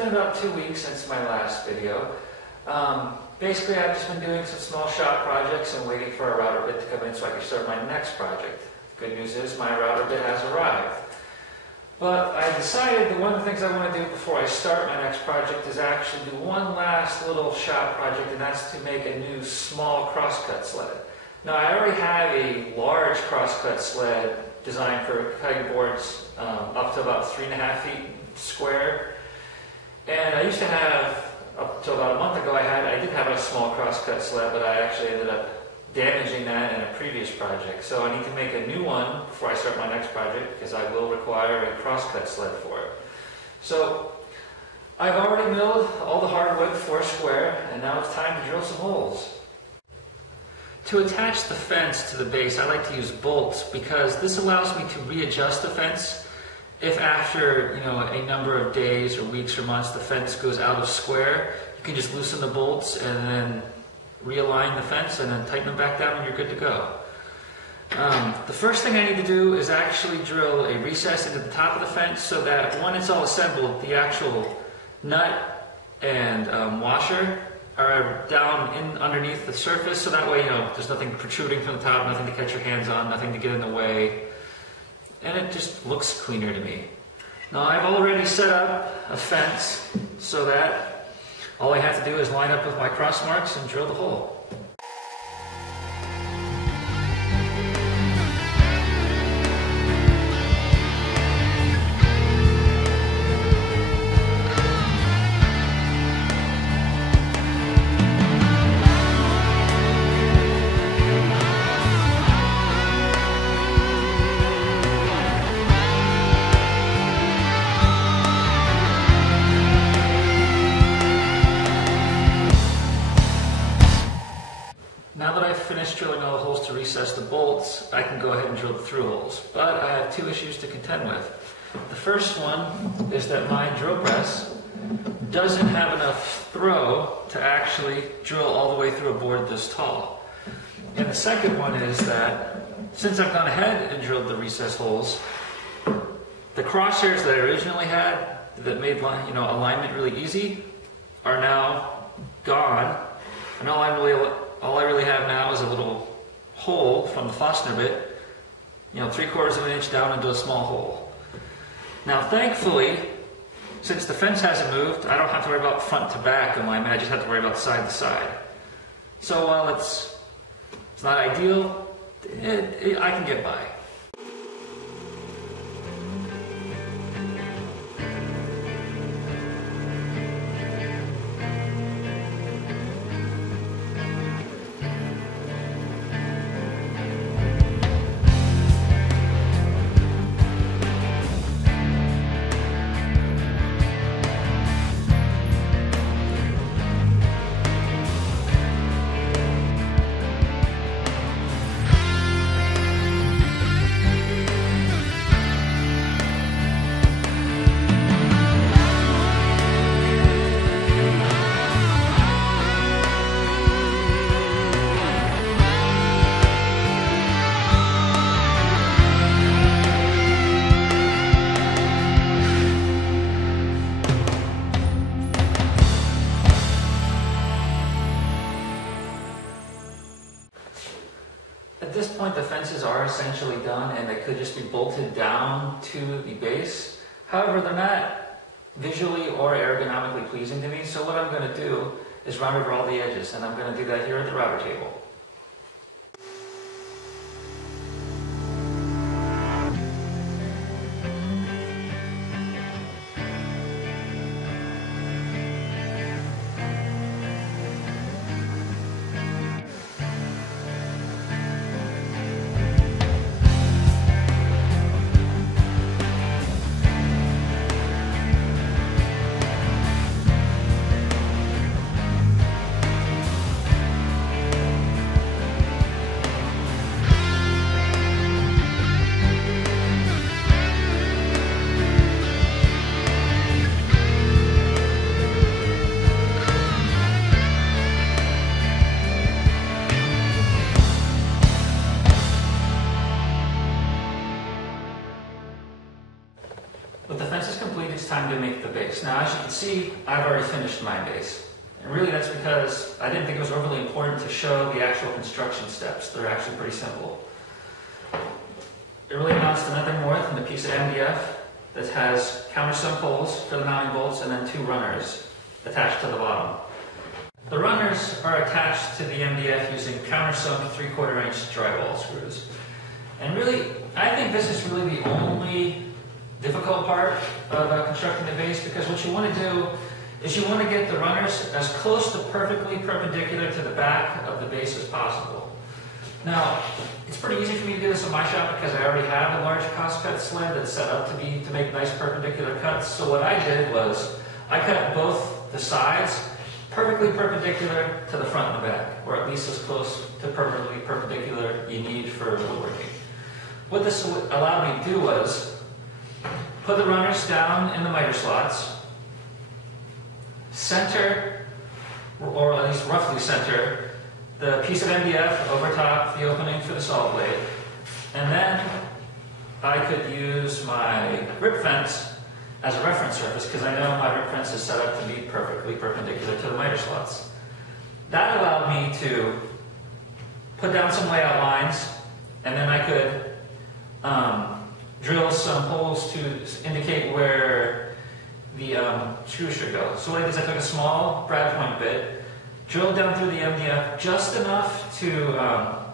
been about 2 weeks since my last video. Basically, I've just been doing some small shop projects and waiting for a router bit to come in so I can start my next project. Good news is my router bit has arrived. But I decided that one of the things I want to do before I start my next project is actually do one last little shop project, and that's to make a new small crosscut sled. Now, I already have a large crosscut sled designed for cutting boards up to about 3.5 feet square. And I used to have, up until about a month ago, I did have a small crosscut sled, but I actually ended up damaging that in a previous project. So I need to make a new one before I start my next project, because I will require a crosscut sled for it. So I've already milled all the hardwood 4 square, and now it's time to drill some holes. To attach the fence to the base, I like to use bolts because this allows me to readjust the fence. If after a number of days or weeks or months the fence goes out of square, you can just loosen the bolts and then realign the fence and then tighten them back down and you're good to go. The first thing I need to do is actually drill a recess into the top of the fence so that when it's all assembled, the actual nut and washer are down in underneath the surface, so that way there's nothing protruding from the top, nothing to catch your hands on, nothing to get in the way, and it just looks cleaner to me. Now, I've already set up a fence so that all I have to do is line up with my cross marks and drill the hole. Now that I've finished drilling all the holes to recess the bolts, I can go ahead and drill the through holes. But I have 2 issues to contend with. The first one is that my drill press doesn't have enough throw to actually drill all the way through a board this tall. And the second one is that since I've gone ahead and drilled the recess holes, the crosshairs that I originally had that made alignment really easy are now gone, and all I really have now is a little hole from the Fastener bit, 3/4 of an inch down into a small hole. Now, thankfully, since the fence hasn't moved, I don't have to worry about front to back alignment. I just have to worry about side to side. So while it's not ideal, I can get by. At this point, the fences are essentially done and they could just be bolted down to the base. However, they're not visually or ergonomically pleasing to me, so what I'm going to do is round over all the edges, and I'm going to do that here at the router table. Now, as you can see, I've already finished my base. And really that's because I didn't think it was overly important to show the actual construction steps. They're actually pretty simple. It really amounts to nothing more than a piece of MDF that has countersunk holes for the mounting bolts and then 2 runners attached to the bottom. The runners are attached to the MDF using countersunk 3/4 inch drywall screws. And really, I think this is really the only difficult part of constructing the base, because what you want to do is you want to get the runners as close to perfectly perpendicular to the back of the base as possible. Now, it's pretty easy for me to do this in my shop because I already have a large Crosscut sled that's set up to make nice perpendicular cuts. So what I did was I cut both the sides perfectly perpendicular to the front and the back, or at least as close to perfectly perpendicular you need for woodworking. What this allowed me to do was put the runners down in the miter slots, center, or at least roughly center, the piece of MDF over top the opening for the saw blade, and then I could use my grip fence as a reference surface because I know my grip fence is set up to be perfectly perpendicular to the miter slots. That allowed me to put down some layout lines, and then I could drill some holes to indicate where the screws should go. So what I did is I took a small brad point bit, drilled down through the MDF just enough to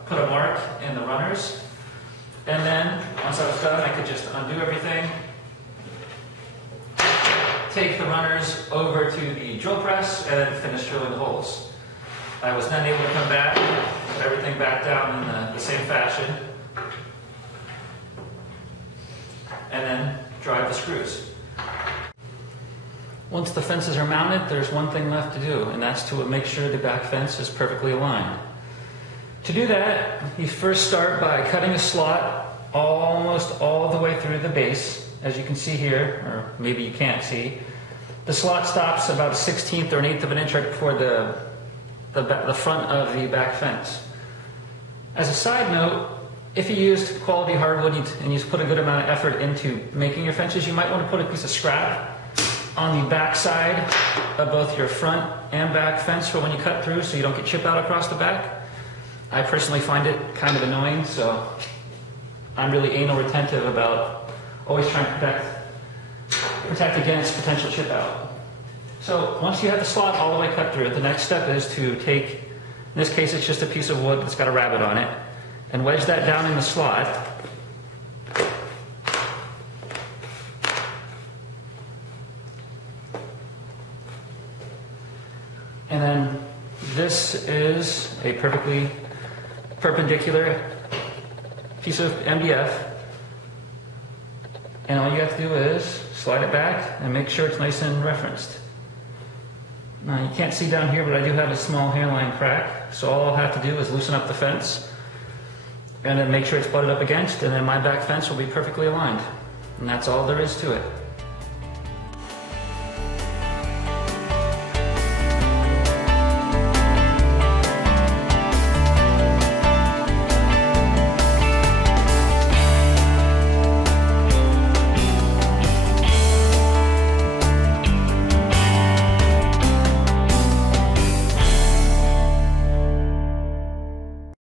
put a mark in the runners, and then once I was done I could just undo everything, take the runners over to the drill press, and then finish drilling the holes. I was then able to come back, put everything back down in the same fashion, and then drive the screws. Once the fences are mounted, there's one thing left to do, and that's to make sure the back fence is perfectly aligned. To do that, you first start by cutting a slot almost all the way through the base. As you can see here, or maybe you can't see, the slot stops about a 1/16 or an 1/8 of an inch right before the front of the back fence. As a side note, if you used quality hardwood and you put a good amount of effort into making your fences, you might want to put a piece of scrap on the back side of both your front and back fence for when you cut through so you don't get chip out across the back. I personally find it kind of annoying, so I'm really anal retentive about always trying to protect against potential chip out. So once you have the slot all the way cut through, the next step is to take, in this case it's just a piece of wood that's got a rabbet on it, and wedge that down in the slot. And then this is a perfectly perpendicular piece of MDF. And all you have to do is slide it back and make sure it's nice and referenced. Now you can't see down here, but I do have a small hairline crack. So all I'll have to do is loosen up the fence and then make sure it's butted up against, and then my back fence will be perfectly aligned. And that's all there is to it.